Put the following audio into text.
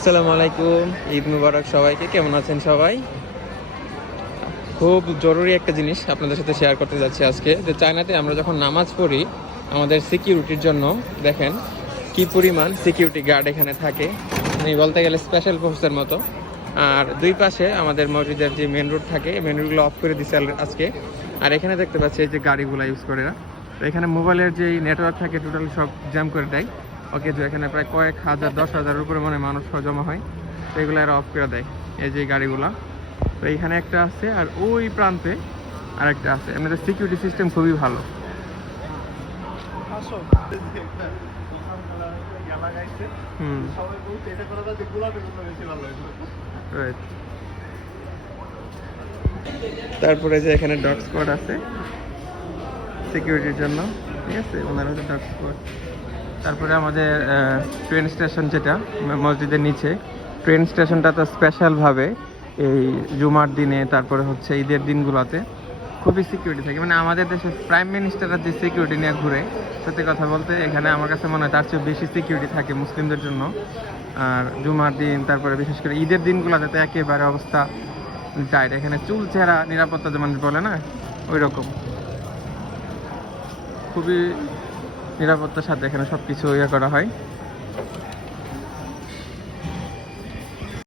আসসালামু আলাইকুম, ঈদ মুবারক সবাইকে। কেমন আছেন সবাই? খুব জরুরি একটা জিনিস আপনাদের সাথে শেয়ার করতে যাচ্ছি আজকে, যে চায়নাতে আমরা যখন নামাজ পড়ি আমাদের সিকিউরিটির জন্য দেখেন কি পরিমাণ সিকিউরিটি গার্ড এখানে থাকে, মানে বলতে গেলে স্পেশাল ফোর্সের মতো। আর দুই পাশে আমাদের মসজিদের যে মেন রোড থাকে, মেন রোডগুলো অফ করে দিচ্ছে আজকে। আর এখানে দেখতে পাচ্ছি এই যে গাড়িগুলো ইউজ করে এরা, তো এখানে মোবাইলের যে নেটওয়ার্ক থাকে টোটাল সব জ্যাম করে দেয়। ওকে, যে এখানে প্রায় কয়েক হাজার 10,000-এর উপরে মানে মানুষ জমা হয়, তো এগুলো এরা অফ করে দেয়। এই যে গাড়িগুলা, তো এইখানে একটা আছে আর ওই প্রান্তে আরেকটা আছে। এমনিতে সিকিউরিটি সিস্টেম খুবই ভালো। তারপরে যে এখানে ডগ স্কোয়াড আছে সিকিউরিটির জন্য, ঠিক আছে, ওনারা হচ্ছে ডগ স্কোয়াড। তারপরে আমাদের ট্রেন স্টেশন, যেটা মসজিদের নিচে ট্রেন স্টেশনটা, তো স্পেশালভাবে এই জুমার দিনে তারপরে হচ্ছে ঈদের দিনগুলোতে খুবই সিকিউরিটি থাকে। মানে আমাদের দেশের প্রাইম মিনিস্টাররা যে সিকিউরিটি নিয়ে ঘুরে, সত্যি কথা বলতে এখানে আমার কাছে মনে হয় তার চেয়ে বেশি সিকিউরিটি থাকে মুসলিমদের জন্য। আর জুমার দিন তারপরে বিশেষ করে ঈদের দিনগুলোতে তো একেবারে অবস্থা টাইট। এখানে চুল চেহারা নিরাপত্তা যেমন বলে না, ওই রকম খুবই নিরাপত্তার সাথে এখানে সব কিছু ইয়ে করা হয়।